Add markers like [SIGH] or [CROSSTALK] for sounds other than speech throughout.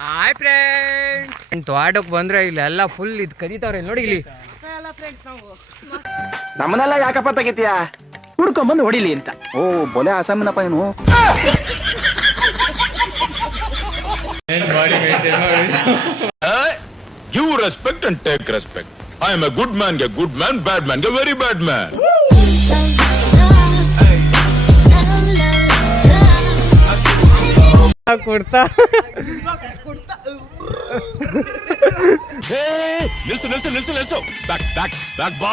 Hi friends ತೋಟಕ್ಕೆ ಬಂದ್ರೆ ಇಲ್ಲಿ ಎಲ್ಲ ಫುಲ್ ಇದು ಕದೀತಾವ್ರೆ ನೋಡಿ ಇಲ್ಲಿ. ನಮ್ಮನ್ನೆಲ್ಲ ಯಾಕಪ್ಪ ತೆಗಿತೀಯ? ಹುಡ್ಕೊಂಬಂದು ಹೊಡಿಲಿ ಅಂತ. ಓ ಬೊಲೆ ಅಸಮ್ಮನಪ್ಪ ನೀನು. Give respect and take respect I am a good ಮ್ಯಾನ್ಗೆ good man bad ಮ್ಯಾನ್ಗೆ ವೆರಿ ಬ್ಯಾಡ್ man. ಕೊಡ್ತಾ? ನಿಲ್ಸು ನಿಲ್ಸು ನಿಲ್ಸು ನಿಲ್ಸು. ಬ್ಯಾಕ್ ಬ್ಯಾಕ್ ಬ್ಯಾಕ್ ಬಾ.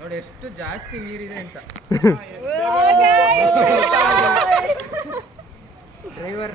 ನೋಡಿ ಎಷ್ಟು ಜಾಸ್ತಿ ನೀರಿದೆ ಅಂತ. ಡ್ರೈವರ್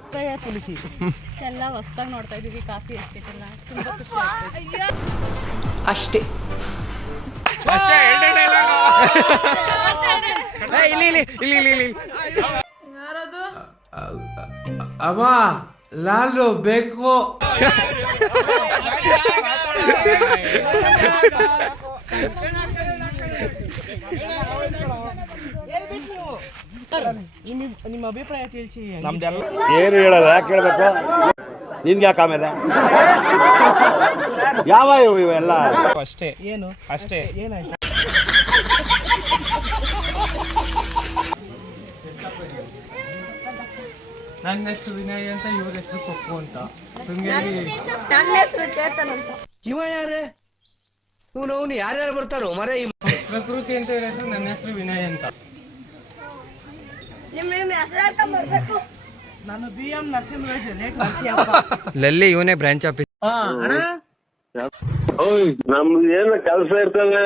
ಎಲ್ಲ ಹೊಸ್ದಾಗಿ ನೋಡ್ತಾ ಇದೀವಿ ಕಾಫಿ ಅಷ್ಟೇ ಎಲ್ಲ ತುಂಬಾ ಖುಷಿ ಆಗ್ತದೆ ಅಷ್ಟೇ. ಏ, ಇಲ್ಲಿ ಇಲ್ಲಿ ಇಲ್ಲಿ ಇಲ್ಲಿ ಅಮ್ಮ ಲಾಲು ಬೇಕು. ನಿಮ್ಮ ಅಭಿಪ್ರಾಯ ತಿಳಿಸಿ ಏನು ಹೇಳಲ್ಲ ಯಾಕೆ ಹೇಳ್ಬೇಕು ನಿನ್ಗೆ ಯಾಕೆ ಆಮೇಲೆ? ಯಾವ ಇವು ಇವೆಲ್ಲ? ಅಷ್ಟೇ. ಏನು? ಅಷ್ಟೇ. ಏನಾಯ್ತು ನನ್ನ ಹೆಸರು ವಿನಯ್ ಅಂತ ಇವ್ರ ಹೆಸರು ಪಪ್ಪು ಅಂತ. ಶೃಂಗೇರಿ ನನ್ನ ಹೆಸರು ಚೇತನ್ ಅಂತ. ಇವ ಯಾರೇ? ಇವನು ಅವನು ಯಾರ್ಯಾರು ಬರ್ತಾರೋ? ಮರೇ ಪ್ರಕೃತಿ ಅಂತ ಇವ್ರ ಹೆಸರು ನನ್ನ ಹೆಸರು ವಿನಯ್ ಅಂತ ನಿಮ್ಮ ನಿಮ್ಮ ಹೆಸರು ಹೇಳ್ಕೊಂಡ್ ಬರ್ಬೇಕು ನಾನು B M Narasimharaj late Narasimhappa ಲಲ್ಲಿ ಇವನೇ ಬ್ರಾಂಚ್ ಆಫೀಸ್ ನಮ್ದು ಏನ್ ಕೆಲಸ ಇರ್ತದೆ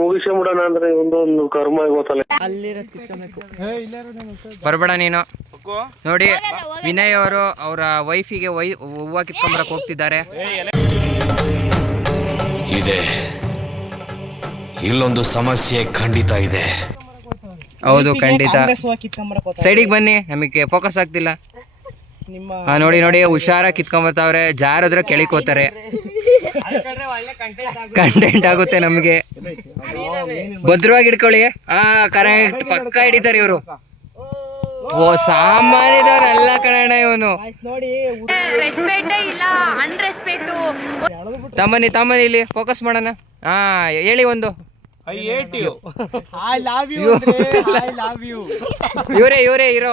ಮುಗಿಸ್ಕೊಂಬಿಡೋಣ ಅಂದ್ರೆ ಒಂದೊಂದು ಕರ್ಮ ಗೊತ್ತಲ್ಲ ಅಲ್ಲಿರೋ ಕಿತ್ಕೊಬೇಕು ಏ ಇಲ್ಲಾರು ನಾನು ಬರಬೇಡ ನೀನು. ನೋಡಿ ವಿನಯ್ ಅವರು ಅವರ ವೈಫಿಗೆ ವೈ ಹೂವು ಕಿತ್ಕೊಂಬರಕ್ ಹೋಗ್ತಿದ್ದಾರೆ. ಇದೆ. ಇಲ್ಲೊಂದು ಸಮಸ್ಯೆ ಖಂಡಿತ ಇದೆ. ಹೌದು ಖಂಡಿತ. ಸೈಡಿಗೆ ಬನ್ನಿ ನಮಗೆ ಫೋಕಸ್ ಆಗ್ತಿಲ್ಲ. ನಿಮ್ಮ ಹಾ ನೋಡಿ ನೋಡಿ ಹುಷಾರ ಕಿತ್ಕೊಂಬರ್ತಾವ್ರೆ ಜಾರದ್ರೆ ಕೆಳಿಕೋತಾರೆ. ಕಂಟೆಂಟ್ [LAUGHS] ಆಗುತ್ತೆ ನಮ್ಗೆ. ಭದ್ರವಾಗಿ ಇಡ್ಕೊಳ್ಳಿ ಆ ಕರೆಕ್ಟ್ ಪಕ್ಕ ಹಿಡಿತಾರೆ ಇವರು. ಓ ಸಾಮಾನ್ಯದವನಲ್ಲ ಕಣಣ್ಣ ಇವನು. ಆಯ್ತ್ ನೋಡಿ ರೆಸ್ಪೆಕ್ಟೇ ಇಲ್ಲ ಅನ್ರೆಸ್ಪೆಕ್ಟು ತಮ್ಮನಿ ತಮ್ಮನಿ ಇಲ್ಲಿ ಫೋಕಸ್ ಮಾಡೋಣ. ಹಾ ಹೇಳಿ ಒಂದು. I hate you I love you I love you ಇವರೇ ಇವರೇ ಇರೋ.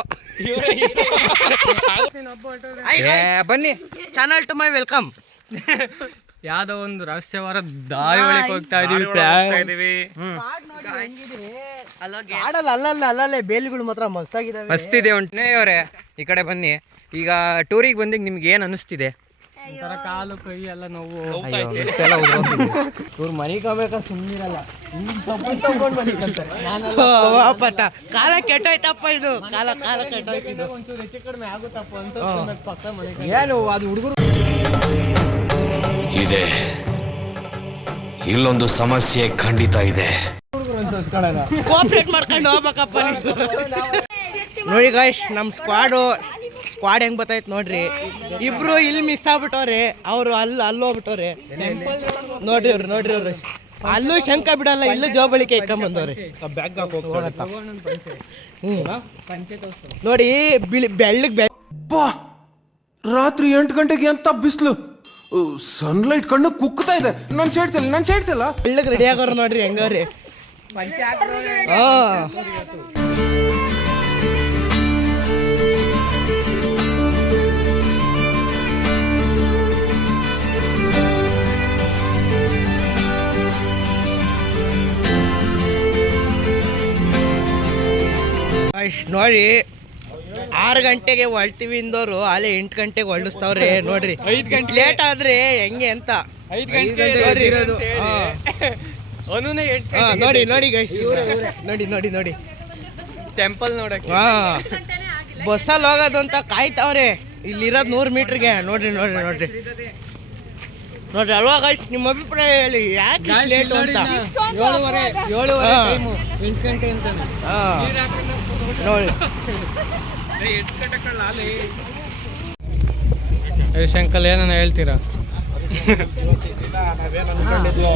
ಏ, ಬನ್ನಿ. ಚಾನಲ್ ಟು ಮೈ ವೆಲ್ಕಮ್ ಯಾವ್ದೋ ಒಂದು ರಹಸ್ಯವಾರ ದಾರಿ ಒಳಗೆ ಹೋಗ್ತಾ ಇದೀವಿ ಆಡಲ್ಲ ಅಲ್ಲಲ್ಲ ಅಲ್ಲಲ್ಲೇ ಬೇಲಿಗಳು ಮಾತ್ರ ಮಸ್ತಾಗಿದಾವೆ. ಮಸ್ತಿದೆ ಉಂಟು. ಅವರೇ ಈ ಕಡೆ ಬನ್ನಿ. ಈಗ ಟೂರಿಗೆ ಬಂದಿಗೆ ನಿಮ್ಗೆ ಏನು ಅನಿಸ್ತಿದೆ? ಒಂಥರ ಕಾಲು ಕೈ ಎಲ್ಲ ನೋವು. ಇವ್ರು ಮನೆಗೆ ಹೋಗ್ಬೇಕಾ ಸುಮ್ಮನಿರಲ್ಲ ಕಾಲ ಕೆಟ್ಟೋಯ್ತಪ್ಪ ಇದು. ಕಾಲ ಕಾಲ ಕೆಟ್ಟೋಯ್ತು ಒಂಚೂರು ಹೆಚ್ಚು ಕಡಿಮೆ ಆಗುತ್ತಪ್ಪ ಅಂತ ಪಕ್ಕ ಮನೆ ಏನು ಅದು ಹುಡುಗರು ಇದೆ. ಇಲ್ಲೊಂದು ಸಮಸ್ಯೆ ಖಂಡಿತ ಇದೆ. ಕೋಪರೇಟ್ ಮಾಡ್ಕೊಂಡು ಹೋಗ್ಬೇಕಪ್ಪ ನೋಡಿ ಗಾಯ್ಸ್ ನಮ್ಮ ಸ್ಕ್ವಾಡು ಸ್ಕ್ವಾಡ್ ಹೆಂಗ್ ಬರ್ತೈತೆ ನೋಡ್ರಿ. ಇಬ್ರು ಇಲ್ಲಿ ಮಿಸ್ ಆಗ್ಬಿಟ್ಟವ್ರಿ ಅವರು ಅಲ್ಲಿ ಅಲ್ಲಿ ಹೋಗ್ಬಿಟ್ಟವ್ರಿ. ನೋಡ್ರಿ ಅವ್ರು ನೋಡ್ರಿ ಅವ್ರು ಅಲ್ಲೂ ಶಂಕ ಬಿಡಲ್ಲ ಇಲ್ಲೂ ಜೋಬಳಿಕೆ ಇಟ್ಕೊಂಡ್ ಬಂದವ್ರೆ. ಹ್ಮ್. ನೋಡಿ ಬಿಳಿ ಬೆಳ್ಳಗ್ ಬೆ ಬಾ ರಾತ್ರಿ ಎಂಟು ಗಂಟೆಗೆ ಅಂತ ಬಿಸ್ಲು. ಸನ್ಲೈಟ್ ಕಣ್ಣು ಕುಕ್ತಾ ಇದೆ. ನನ್ ಶೇಟ್ಸಲ್ಲ ನನ್ ಶೇಡ್ಸಲ್ಲ ಬೆಳ್ಳಗ್ ರೆಡಿ ಆಗೋರು ನೋಡ್ರಿ ಹೆಂಗವ್ರಿ. ಹಾ. ಅಷ್ಟ್ ನೋಡಿ ಆರು ಗಂಟೆಗೆ ಹೊಳ್ತೀವಿ ಇಂದೋರು ಅಲ್ಲೇ ಎಂಟು ಗಂಟೆಗೆ ಹೊಳ್ಳಿಸ್ತಾವ್ರೆ ನೋಡ್ರಿ. ಐದು ಗಂಟೆ ಲೇಟ್ ಆದ್ರೆ ಹೆಂಗೆ ಅಂತ. ನೋಡಿ ನೋಡಿ ಗೈಸ್ ನೋಡಿ ನೋಡಿ ನೋಡಿ. ಟೆಂಪಲ್ ನೋಡಕ್ಕೆ. ಬಸ್ಸಲ್ಲಿ ಹೋಗೋದು ಅಂತ ಕಾಯ್ತಾವ್ರೆ. ಇಲ್ಲಿರೋದು ನೂರು ಮೀಟ್ರಿಗೆ. ನೋಡ್ರಿ ನೋಡ್ರಿ ನೋಡ್ರಿ. ನೋಡ್ರಿ ಅಲ್ವಾ ಗೈಸ್ ನಿಮ್ಮ ಅಭಿಪ್ರಾಯ ಹೇಳಿ ಯಾಕೆ ಲೇಟ್ ಅಂತ? ಏಳುವರೆ ಏಳುವರೆ ಟೈಮು ಎಂಟು ಗಂಟೆ ಅಂತ ನೋಡಿ. ಶಂಕಲ್ ಏನನ್ನ ಹೇಳ್ತೀರಾ? ನಾವೇನು ಅನ್ಕೊಂಡಿದ್ವೋ